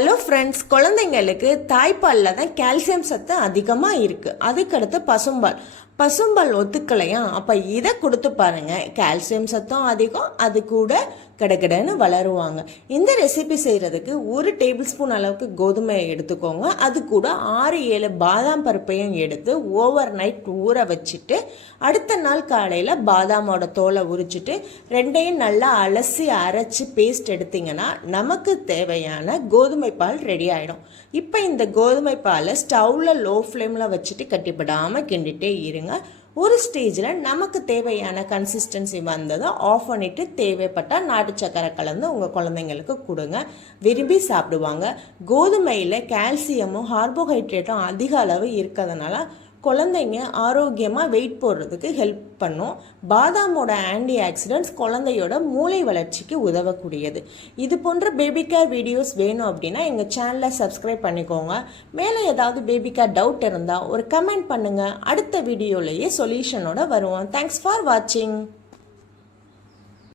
Hello friends, குழந்தைங்களுக்கு தாய்ப்பாலில் தான் calcium சத்து அதிகமாக இருக்குது. அதுக்கடுத்து பசும்பால் ஒத்துக்கலையா? அப்போ இதை கொடுத்து பாருங்க, கால்சியம் சத்தும் அதிகம், அது கூட கடகடன்னு வளருவாங்க. இந்த ரெசிபி செய்கிறதுக்கு 1 டேபிள் ஸ்பூன் அளவுக்கு கோதுமையை எடுத்துக்கோங்க. அது கூட 6-7 பாதாம் பருப்பையும் எடுத்து ஓவர் நைட் ஊற வச்சுட்டு அடுத்த நாள் காலையில் பாதாமோட தோலை உரிச்சிட்டு ரெண்டையும் நல்லா அலசி அரைச்சி பேஸ்ட் எடுத்திங்கன்னா நமக்கு தேவையான கோதுமை பால் ரெடி ஆகிடும். இப்போ இந்த கோதுமை பாலை ஸ்டவ்வில் லோ ஃப்ளேமில் வச்சுட்டு கட்டிப்படாமல் கிண்டிகிட்டே இருங்க. ஒரு ஸ்டேஜில் நமக்கு தேவையான கன்சிஸ்டன்சி வந்ததும் ஆஃப் பண்ணிவிட்டு தேவைப்பட்டால் நாட்டு சக்கரை கலந்து உங்கள் குழந்தைங்களுக்கு கொடுங்க. விரும்பி சாப்பிடுவாங்க. கோதுமையில் கால்சியமும் கார்போஹைட்ரேட்டும் அதிக அளவு இருக்கிறதுனால குழந்தைங்க ஆரோக்கியமாக வெயிட் போடுறதுக்கு ஹெல்ப் பண்ணும். பாதாமோட ஆன்டி ஆக்சிடென்ட்ஸ் குழந்தையோட மூளை வளர்ச்சிக்கு உதவக்கூடியது. இது போன்ற பேபி கேர் வீடியோஸ் வேணும் அப்படின்னா எங்கள் சேனலை சப்ஸ்கிரைப் பண்ணிக்கோங்க. மேலே ஏதாவது பேபி கேர் டவுட் இருந்தால் ஒரு கமெண்ட் பண்ணுங்கள். அடுத்த வீடியோலேயே சொல்யூஷனோட வருவோம். தேங்க்ஸ் ஃபார் வாட்சிங்.